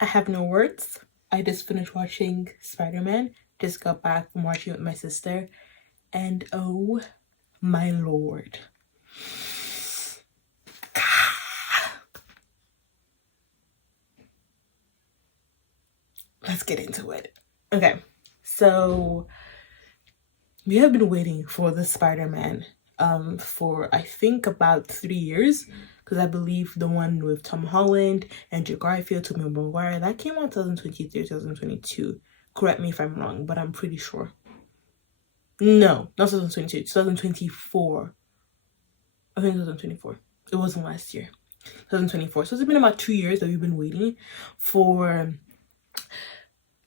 I have no words. I just finished watching Spider-Man. Just got back from watching it with my sister. And oh my lord. Let's get into it. Okay, so we have been waiting for the Spider-Man for I think about 3 years, because I believe the one with Tom Holland, Andrew Garfield, Tobey Maguire, that came out 2023, 2022. Correct me if I'm wrong, but I'm pretty sure. No, not 2022, 2024. I think 2024. It wasn't last year. 2024. So it's been about 2 years that we've been waiting for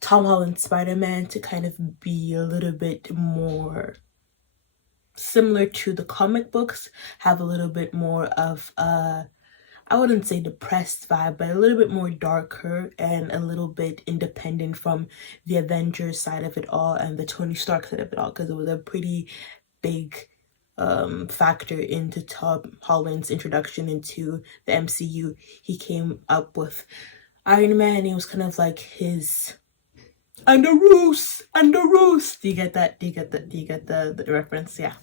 Tom Holland's Spider-Man to kind of be a little bit more similar to the comic books, have a little bit more of I wouldn't say depressed vibe, but a little bit more darker and a little bit independent from the Avengers side of it all and the Tony Stark side of it all, because it was a pretty big factor into Tom Holland's introduction into the MCU. He came up with Iron Man, and it was kind of like his and the roost. Do you get that? Do you get the reference? Yeah.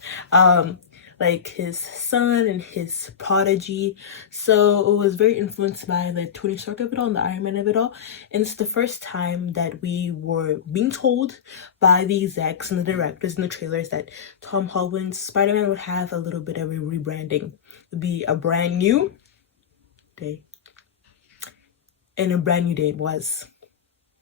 Like his son and his prodigy. So it was very influenced by the Tony Stark of it all and the Iron Man of it all. And it's the first time that we were being told by the execs and the directors and the trailers that Tom Holland's Spider-Man would have a little bit of a rebranding. It would be a brand new day. And a brand new day it was.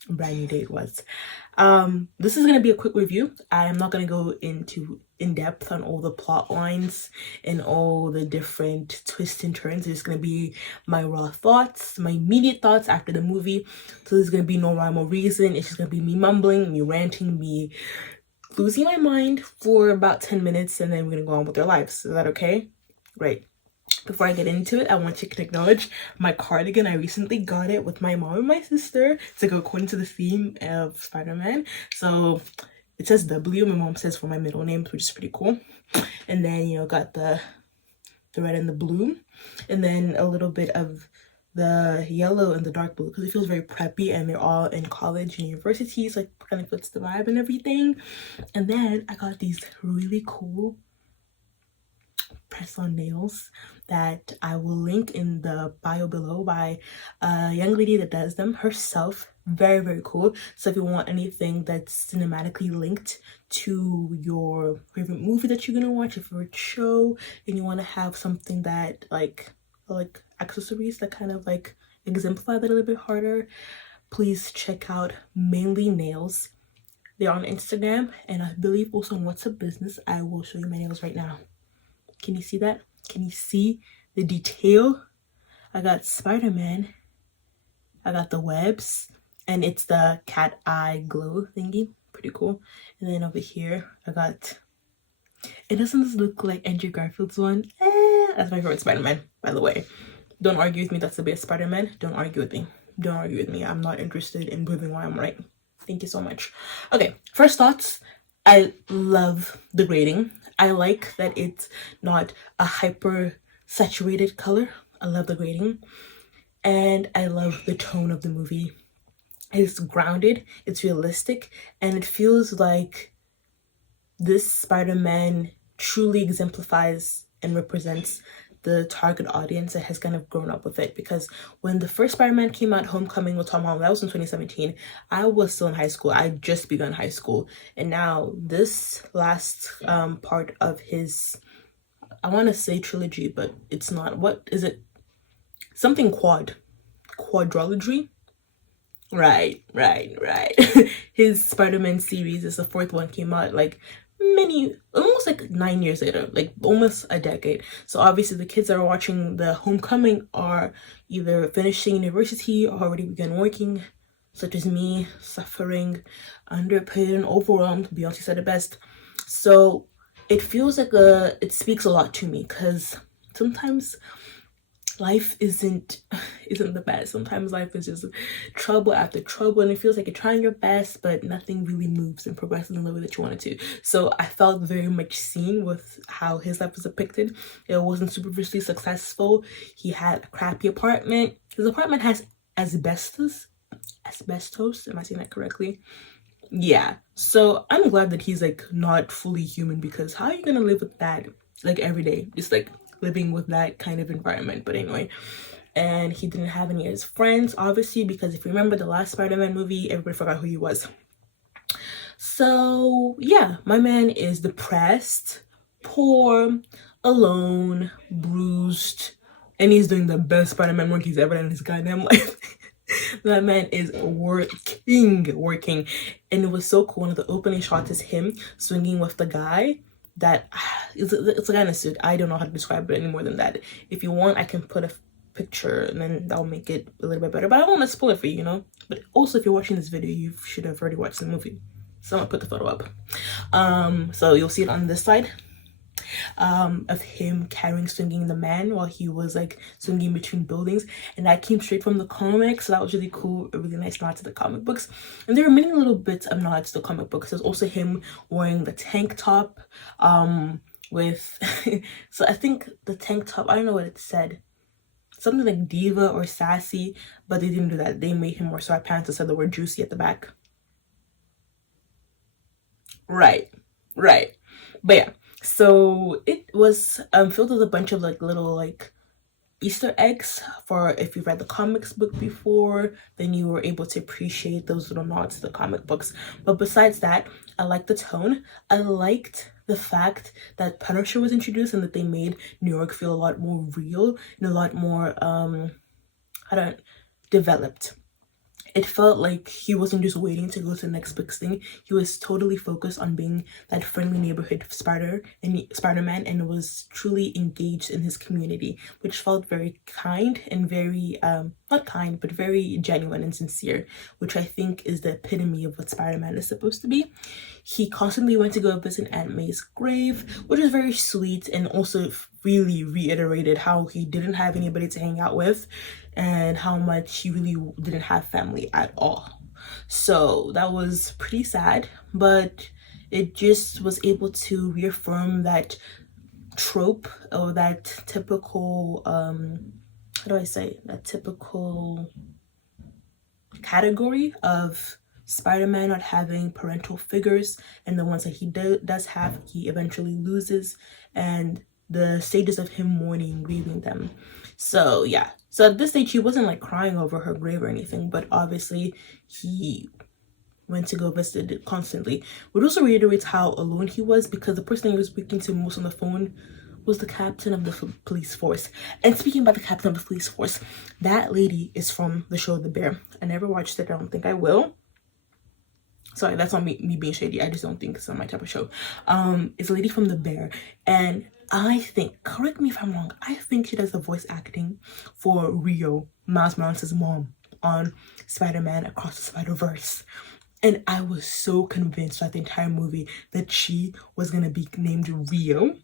This is going to be a quick review. I am not going to go into in depth on all the plot lines and all the different twists and turns. It's going to be my raw thoughts, my immediate thoughts after the movie. So there's going to be no rhyme or reason. It's just going to be me mumbling, me ranting, me losing my mind for about 10 minutes, and then we're going to go on with our lives. Is that okay? Great. Before I get into it, I want you to acknowledge my cardigan. I recently got it with my mom and my sister to go according to the theme of Spider-Man. So it says W, my mom says for my middle name, which is pretty cool. And then, you know, got the red and the blue. And then a little bit of the yellow and the dark blue, because it feels very preppy, and they're all in college and university, so it kind of fits the vibe and everything. And then I got these really cool press-on nails that I will link in the bio below by a young lady that does them herself. Very, very cool. So if you want anything that's cinematically linked to your favorite movie that you're gonna watch, your favorite show, and you want to have something that like accessories that kind of like exemplify that a little bit harder, please check out Mainly Nails. They're on Instagram, and I believe also on WhatsApp Business. I will show you my nails right now. Can you see that? Can you see the detail? I got Spider-Man. I got the webs. And it's the cat eye glow thingy. Pretty cool. And then over here, I got... It doesn't look like Andrew Garfield's one. That's my favorite Spider-Man, by the way. Don't argue with me. That's the best Spider-Man. Don't argue with me. Don't argue with me. I'm not interested in proving why I'm right. Thank you so much. Okay, first thoughts. I love the grading. I like that it's not a hyper saturated color. I love the grading. And I love the tone of the movie. It's grounded, it's realistic, and it feels like this Spider-Man truly exemplifies and represents the target audience that has kind of grown up with it. Because when the first Spider-Man came out, Homecoming with Tom Holland, that was in 2017, I was still in high school. I just begun high school. And now this last part of his, I want to say trilogy, but it's not. What is it? Something quadrilogy? Right. His Spider-Man series is the fourth one, came out like almost like 9 years later, like almost a decade. So obviously the kids that are watching the Homecoming are either finishing university or already begun working, such as me, suffering, underpaid and overwhelmed. Beyonce said it best. So it feels like it speaks a lot to me, because sometimes life isn't the best. Sometimes life is just trouble after trouble, and it feels like you're trying your best, but nothing really moves and progresses in the way that you want it to. So I felt very much seen with how his life was depicted. It wasn't superficially successful. He had a crappy apartment. His apartment has asbestos, am I saying that correctly? Yeah, so I'm glad that he's like not fully human, because how are you gonna live with that like every day, just like living with that kind of environment? But anyway, and he didn't have any of his friends, obviously, because if you remember the last Spider-Man movie, everybody forgot who he was. So yeah, my man is depressed, poor, alone, bruised, and he's doing the best Spider-Man work he's ever done in his goddamn life. That man is working. And it was so cool. One of the opening shots is him swinging with the guy that it's a guy in a suit. I don't know how to describe it any more than that. If you want, I can put a picture and then that'll make it a little bit better. But I don't want to spoil it for you, you know? But also, if you're watching this video, you should have already watched the movie. So I'm gonna put the photo up. So you'll see it on this side of him swinging the man while he was like swinging between buildings, and that came straight from the comics. So that was really cool, a really nice nod to the comic books. And there are many little bits of nods to the comic books. There's also him wearing the tank top with so I think the tank top, I don't know what it said, something like diva or sassy, but they didn't do that. They made him wear sweatpants that said the word juicy at the back. Right. But yeah, so it was filled with a bunch of like little like Easter eggs. For if you've read the comics book before, then you were able to appreciate those little nods to the comic books. But besides that, I liked the tone. I liked the fact that Punisher was introduced and that they made New York feel a lot more real and a lot more developed. It felt like he wasn't just waiting to go to the next big thing. He was totally focused on being that friendly neighborhood Spider-Man, and was truly engaged in his community, which felt very kind and very not kind, but very genuine and sincere, which I think is the epitome of what Spider-Man is supposed to be. He constantly went to go visit Aunt May's grave, which is very sweet, and also really reiterated how he didn't have anybody to hang out with and how much he really didn't have family at all. So that was pretty sad, but it just was able to reaffirm that trope, or that typical that typical category of Spider-Man not having parental figures, and the ones that he does have, he eventually loses, and the stages of him mourning, grieving them. So yeah, so at this stage he wasn't like crying over her grave or anything, but obviously he went to go visit it constantly, which also reiterates how alone he was, because the person he was speaking to most on the phone was the captain of the police force. And speaking about the captain of the police force, that lady is from the show The Bear. I never watched it, I don't think I will. Sorry, that's not me being shady. I just don't think it's on my type of show. It's a lady from The Bear, and I think, correct me if I'm wrong, I think she does the voice acting for Rio, Miles Morales' mom, on Spider-Man Across the Spider-Verse. And I was so convinced throughout the entire movie that she was gonna be named Rio,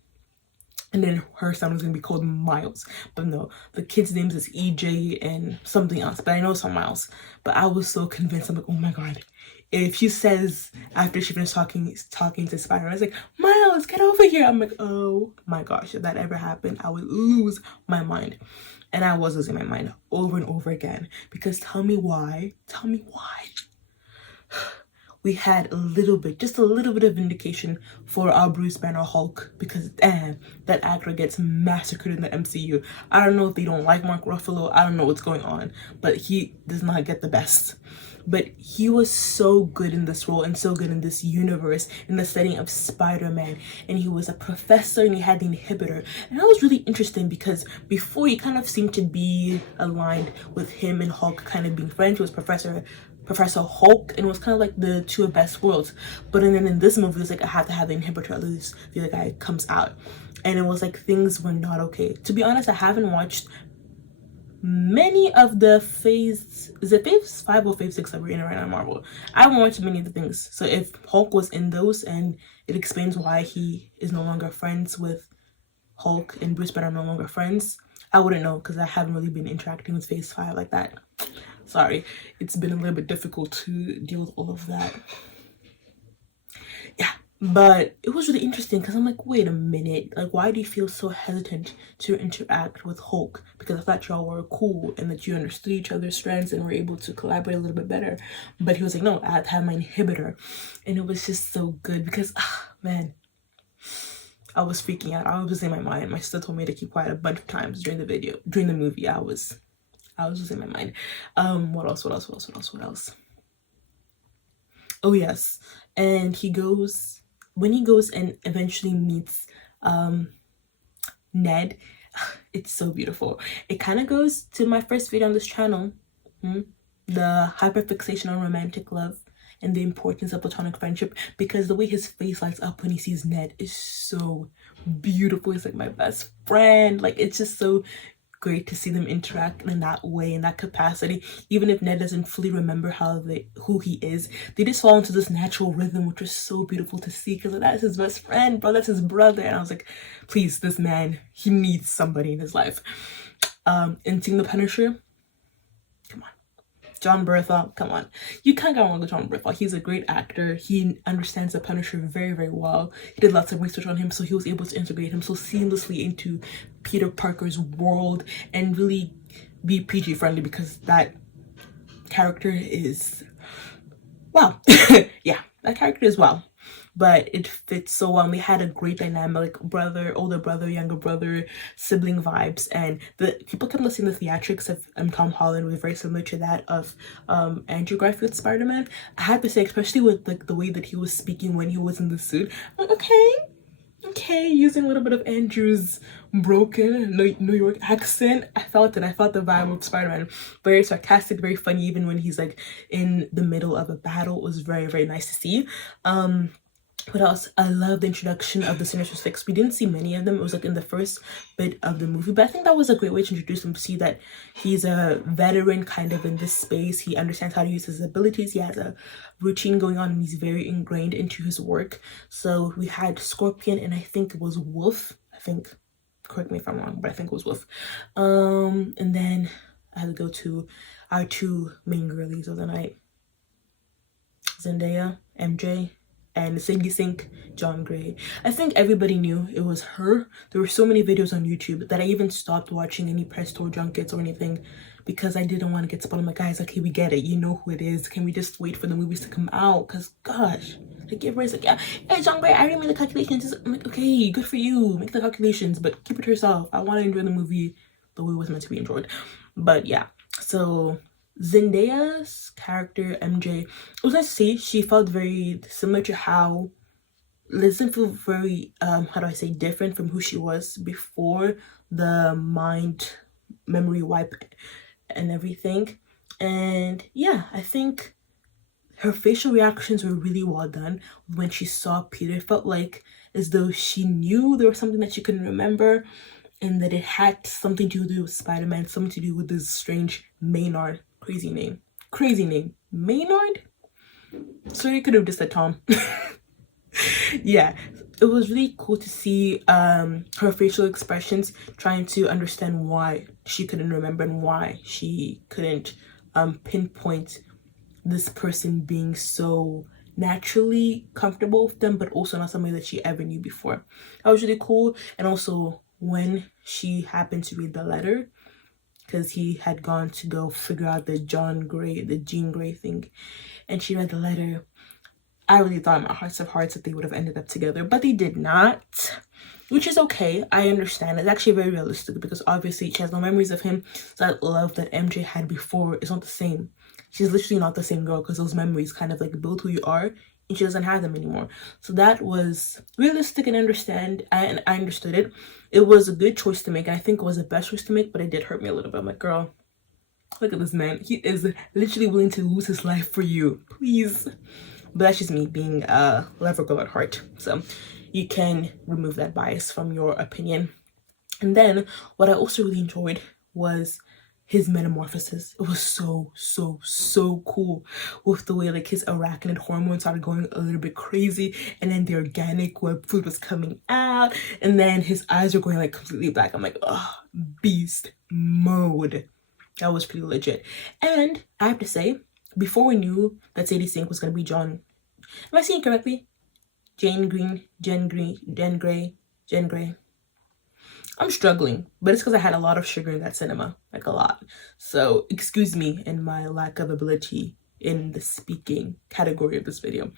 and then her son was gonna be called Miles. But no, the kid's names is EJ and something else, but I know it's not Miles. But I was so convinced. I'm like, oh my god. If she says, after she finished talking to Spider, I was like, Miles, get over here. I'm like, oh my gosh, if that ever happened, I would lose my mind. And I was losing my mind over and over again, because tell me why. We had just a little bit of vindication for our Bruce Banner Hulk, because damn, that actor gets massacred in the MCU. I don't know if they don't like Mark Ruffalo, I don't know what's going on, but he does not get the best. But he was so good in this role and so good in this universe, in the setting of Spider-Man. And he was a professor and he had the inhibitor. And that was really interesting, because before he kind of seemed to be aligned with him and Hulk kind of being friends. He was Professor Hulk, and it was kind of like the two of best worlds. But then in this movie, it's like I have to have the inhibitor, at least the other guy comes out. And it was like things were not okay. To be honest, I haven't watched many of the phase 5 or phase 6 that we're in right now, Marvel. I haven't watched many of the things. So if Hulk was in those, and it explains why he is no longer friends with Hulk and Bruce Banner are no longer friends, I wouldn't know, because I haven't really been interacting with phase 5 like that. Sorry, it's been a little bit difficult to deal with all of that. Yeah, But it was really interesting because I'm like, wait a minute, like, why do you feel so hesitant to interact with Hulk? Because I thought y'all were cool and that you understood each other's strengths and were able to collaborate a little bit better. But he was like, no, I had to have my inhibitor. And it was just so good because, man, I was freaking out. I was losing my mind. My sister told me to keep quiet a bunch of times during the movie. I was losing my mind. What else? Oh yes. And when he goes and eventually meets Ned, it's so beautiful. It kind of goes to my first video on this channel, the hyperfixation on romantic love and the importance of platonic friendship, because the way his face lights up when he sees Ned is so beautiful. He's like my best friend. Like, it's just so great to see them interact in that way, in that capacity. Even if Ned doesn't fully remember who he is, they just fall into this natural rhythm, which was so beautiful to see, because that's his best friend, bro. That's his brother. And I was like, please, this man, he needs somebody in his life. And seeing the Punisher, come on. John Bertha, come on. You can't go wrong with John Bertha. He's a great actor. He understands the Punisher very, very well. He did lots of research on him, so he was able to integrate him so seamlessly into Peter Parker's world and really be PG friendly, because that character is wow. Yeah, that character is wow. But it fits so well. We had a great dynamic, older brother, younger brother, sibling vibes, and the people kept listening to the theatrics of Tom Holland was very similar to that of Andrew Garfield's Spider-Man. I have to say, especially with like the way that he was speaking when he was in the suit, I'm like, okay, using a little bit of Andrew's broken New York accent. I felt it. I felt the vibe of Spider-Man. Very sarcastic, very funny, even when he's like in the middle of a battle. It was very, very nice to see. What else? I love the introduction of the Sinister Six. We didn't see many of them. It was like in the first bit of the movie, but I think that was a great way to introduce him, to see that he's a veteran kind of in this space. He understands how to use his abilities. He has a routine going on and he's very ingrained into his work. So we had Scorpion and I think it was Wolf. Correct me if I'm wrong, but I think it was Wolf. And then I had to go to our two main girlies of the night. Zendaya, MJ, and Sadie Sink, John Gray. I think everybody knew it was her. There were so many videos on YouTube that I even stopped watching any press tour junkets or anything because I didn't want to get spoiled. I'm like, guys, okay, we get it. You know who it is. Can we just wait for the movies to come out? Because, gosh, like everybody's like, yeah, hey, John Gray, I already made the calculations. I'm like, okay, good for you. Make the calculations, but keep it to yourself. I want to enjoy the movie the way it was meant to be enjoyed. But yeah, so Zendaya's character MJ, it was nice to see. She felt very similar to how doesn't feel very how do I say, different from who she was before the memory wipe and everything. And yeah, I think her facial reactions were really well done when she saw Peter. It felt like as though she knew there was something that she couldn't remember, and that it had something to do with Spider-Man, something to do with this strange Maynard. Crazy name. Maynard? Sorry, you could have just said Tom. Yeah, it was really cool to see her facial expressions, trying to understand why she couldn't remember and why she couldn't pinpoint this person being so naturally comfortable with them, but also not somebody that she ever knew before. That was really cool. And also when she happened to read the letter, because he had gone to go figure out the Jean Grey thing, and she read the letter, I really thought in my hearts of hearts that they would have ended up together, but they did not, which is okay. I understand. It's actually very realistic because obviously she has no memories of him. So that love that MJ had before is not the same. She's literally not the same girl because those memories kind of like build who you are, and she doesn't have them anymore. So that was realistic and I understood it. It was a good choice to make, and I think it was the best choice to make, but it did hurt me a little bit. I'm like, girl, look at this man. He is literally willing to lose his life for you. Please. But that's just me being a lover girl at heart. So you can remove that bias from your opinion. And then what I also really enjoyed was his metamorphosis. It was so cool with the way like his arachnid hormones started going a little bit crazy, and then the organic web food was coming out, and then his eyes were going like completely black. I'm like, oh, beast mode. That was pretty legit. And I have to say, before we knew that Sadie Sink was going to be am I saying it correctly? Jane Green, Jen Green, Jen Grey, Jen Grey. I'm struggling, but it's because I had a lot of sugar in that cinema, like a lot. So excuse me in my lack of ability in the speaking category of this video.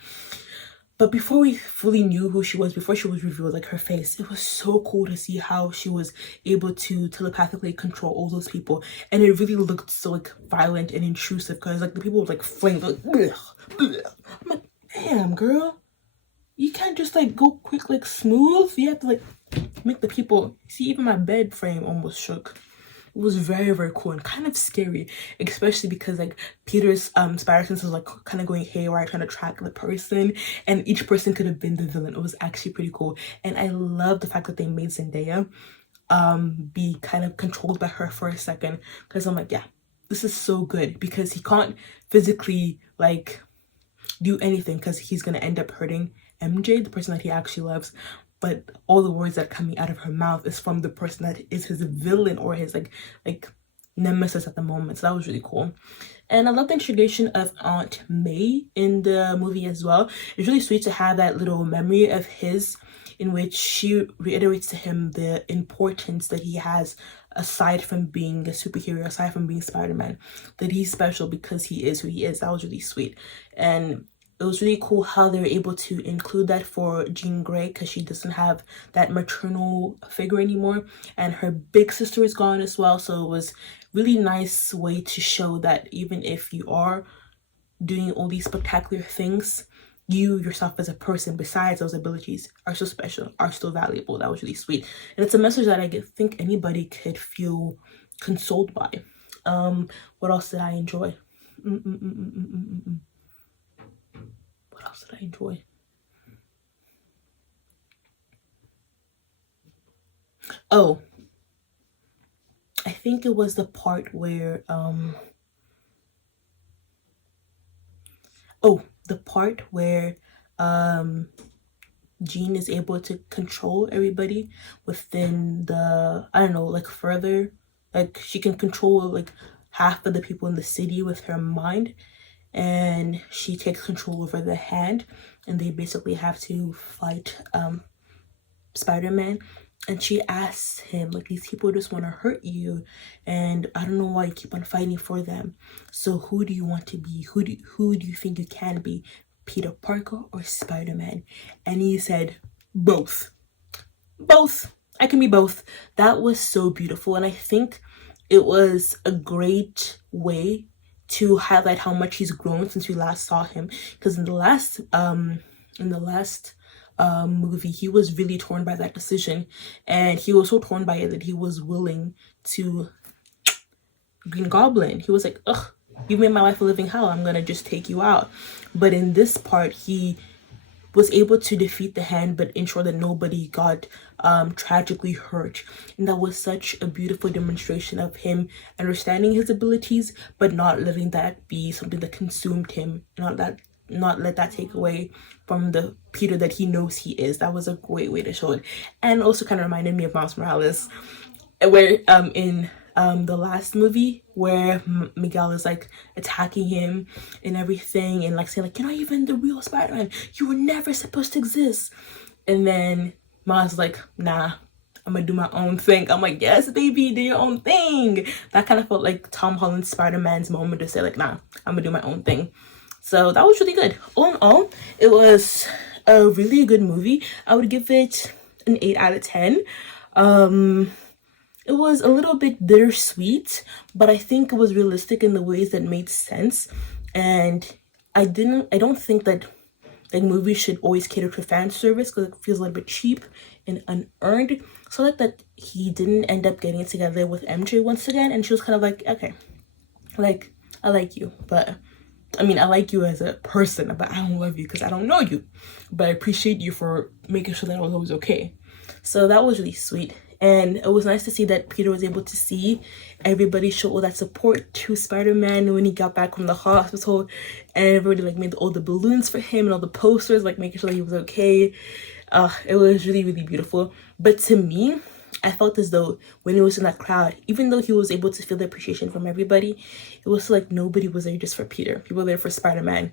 But before we fully knew who she was, before she was revealed, like her face, it was so cool to see how she was able to telepathically control all those people. And it really looked so like violent and intrusive because like the people were like flames, like blech, blech. I'm like, damn girl, you can't just like go quick, like smooth. You have to like make the people see. Even my bed frame almost shook. It was very, very cool and kind of scary, especially because like Peter's spider sense was like kind of going haywire, trying to track the person, and each person could have been the villain. It was actually pretty cool, and I love the fact that they made Zendaya be kind of controlled by her for a second, because I'm like, yeah, this is so good, because he can't physically like do anything because he's gonna end up hurting MJ, the person that he actually loves. But all the words that are coming out of her mouth is from the person that is his villain or his like nemesis at the moment. So that was really cool. And I love the integration of Aunt May in the movie as well. It's really sweet to have that little memory of his in which she reiterates to him the importance that he has aside from being a superhero, aside from being Spider-Man, that he's special because he is who he is. That was really sweet. And it was really cool how they were able to include that for Jean Grey, because she doesn't have that maternal figure anymore, and her big sister is gone as well. So it was really nice way to show that even if you are doing all these spectacular things, you yourself as a person, besides those abilities, are so special, are still valuable. That was really sweet, and it's a message that I think anybody could feel consoled by. What else did I enjoy? What else did I enjoy? Oh, I think it was the part where Jean is able to control everybody within the, I don't know, like further, like she can control like half of the people in the city with her mind, and she takes control over the hand, and they basically have to fight Spider-Man. And she asks him, like, these people just want to hurt you, and I don't know why you keep on fighting for them. So who do you want to be? Who do you think you can be? Peter Parker or Spider-Man? And he said, both. Both. I can be both. That was so beautiful, and I think it was a great way to highlight how much he's grown since we last saw him. Because in the last movie, he was really torn by that decision, and he was so torn by it that he was willing to Green Goblin. He was like, ugh, you made my life a living hell, I'm gonna just take you out. But in this part, he was able to defeat the hand but ensure that nobody got tragically hurt. And that was such a beautiful demonstration of him understanding his abilities but not letting that be something that consumed him, not let that take away from the Peter that he knows he is. That was a great way to show it. And also kind of reminded me of Miles Morales, where in the last movie where Miguel is like attacking him and everything, and like saying like, you're not even the real Spider-Man, you were never supposed to exist. And then Miles is like, nah, I'm gonna do my own thing. I'm like, yes baby, do your own thing. That kind of felt like Tom Holland's Spider-Man's moment to say like, nah, I'm gonna do my own thing. So that was really good. All in all, it was a really good movie. I would give it an 8 out of 10. It was a little bit bittersweet, but I think it was realistic in the ways that made sense. And I don't think that like movies should always cater to fan service, because it feels a little bit cheap and unearned. So I like that he didn't end up getting it together with MJ once again, and she was kind of like, okay, like, I like you, but I mean, I like you as a person, but I don't love you because I don't know you. But I appreciate you for making sure that I was always okay. So that was really sweet. And it was nice to see that Peter was able to see everybody show all that support to Spider-Man when he got back from the hospital. And everybody like made all the balloons for him and all the posters, like making sure that he was okay. It was really, really beautiful. But to me, I felt as though when he was in that crowd, even though he was able to feel the appreciation from everybody, it was like nobody was there just for Peter. People were there for Spider-Man.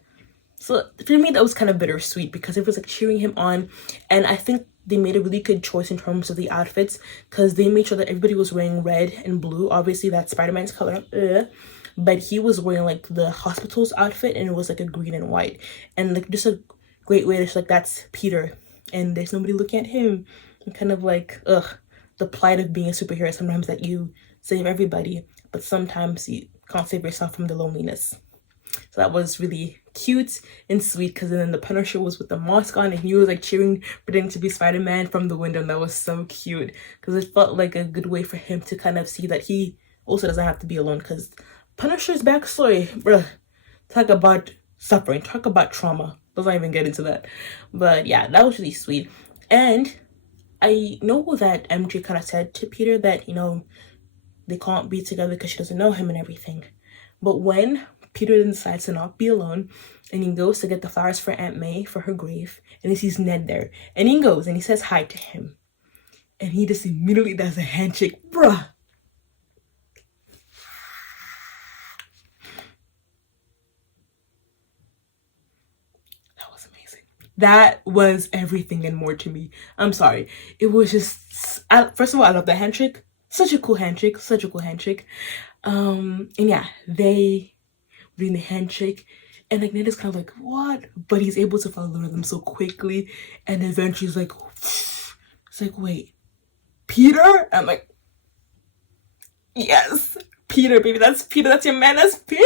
So for me, that was kind of bittersweet because it was like cheering him on. And I think they made a really good choice in terms of the outfits because they made sure that everybody was wearing red and blue. Obviously, that's Spider-Man's color. But he was wearing like the hospital's outfit and it was like a green and white. And like just a great way to like, that's Peter. And there's nobody looking at him. And kind of like, the plight of being a superhero. Sometimes that you save everybody, but sometimes you can't save yourself from the loneliness. So that was really cute and sweet because then the Punisher was with the mask on and he was like cheering, pretending to be Spider-Man from the window, and that was so cute because it felt like a good way for him to kind of see that he also doesn't have to be alone because Punisher's backstory, bruh, talk about suffering, talk about trauma. Let's not even get into that. But yeah, that was really sweet. And I know that MJ kind of said to Peter that, you know, they can't be together because she doesn't know him and everything. But when Peter then decides to not be alone and he goes to get the flowers for Aunt May for her grave and he sees Ned there and he goes and he says hi to him and he just immediately does a handshake. Bruh. That was amazing. That was everything and more to me. I'm sorry. It was just, first of all, I love that handshake. Such a cool handshake. Such a cool handshake. And yeah, they doing the handshake and like Ned is kind of like, what? But he's able to follow the rhythm so quickly and eventually he's like, it's like, wait, Peter? I'm like, yes, Peter, baby, that's Peter, that's your man, that's Peter.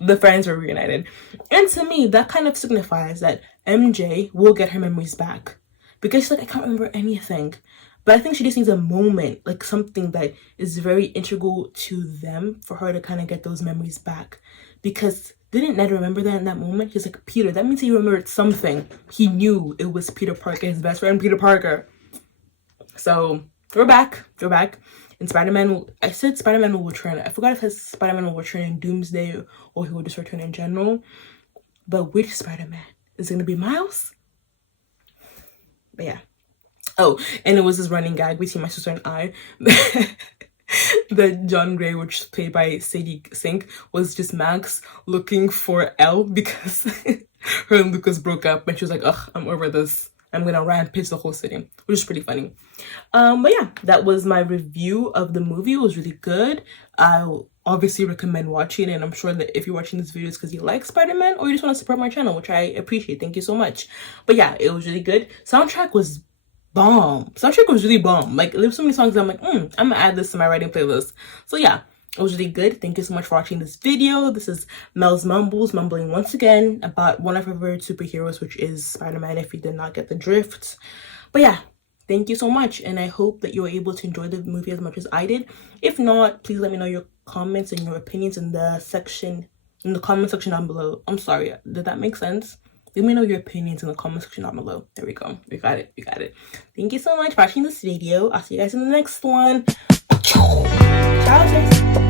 The friends were reunited. And to me, that kind of signifies that MJ will get her memories back because she's like, I can't remember anything. But I think she just needs a moment, like something that is very integral to them for her to kind of get those memories back. Because didn't Ned remember that in that moment? He's like, Peter, that means he remembered something. He knew it was Peter Parker, his best friend, Peter Parker. So we're back. And Spider-Man, I said Spider-Man will return. I forgot if Spider-Man will return in Doomsday or he will just return in general. But which Spider-Man? Is it going to be Miles? But yeah. Oh, and it was this running gag between my sister and I. That John Gray, which is played by Sadie Sink, was just Max looking for Elle because her and Lucas broke up and she was like, ugh, I'm over this. I'm gonna rampage the whole city, which is pretty funny. But yeah, that was my review of the movie. It was really good. I obviously recommend watching it, and I'm sure that if you're watching this video, it's because you like Spider-Man or you just want to support my channel, which I appreciate. Thank you so much. But yeah, it was really good. Soundtrack was bomb. Soundtrack was really bomb. Like, there's so many songs that I'm like, I'm gonna add this to my writing playlist. So yeah, it was really good. Thank you so much for watching this video. This is Mel's Mumbles, mumbling once again about one of her favorite superheroes, which is Spider-Man, if you did not get the drift. But yeah, thank you so much, and I hope that you were able to enjoy the movie as much as I did. If not, please let me know your comments and your opinions in the comment section down below. I'm sorry, did that make sense? Let me know your opinions in the comment section down below. There we go. We got it. Thank you so much for watching this video. I'll see you guys in the next one. Ciao, guys.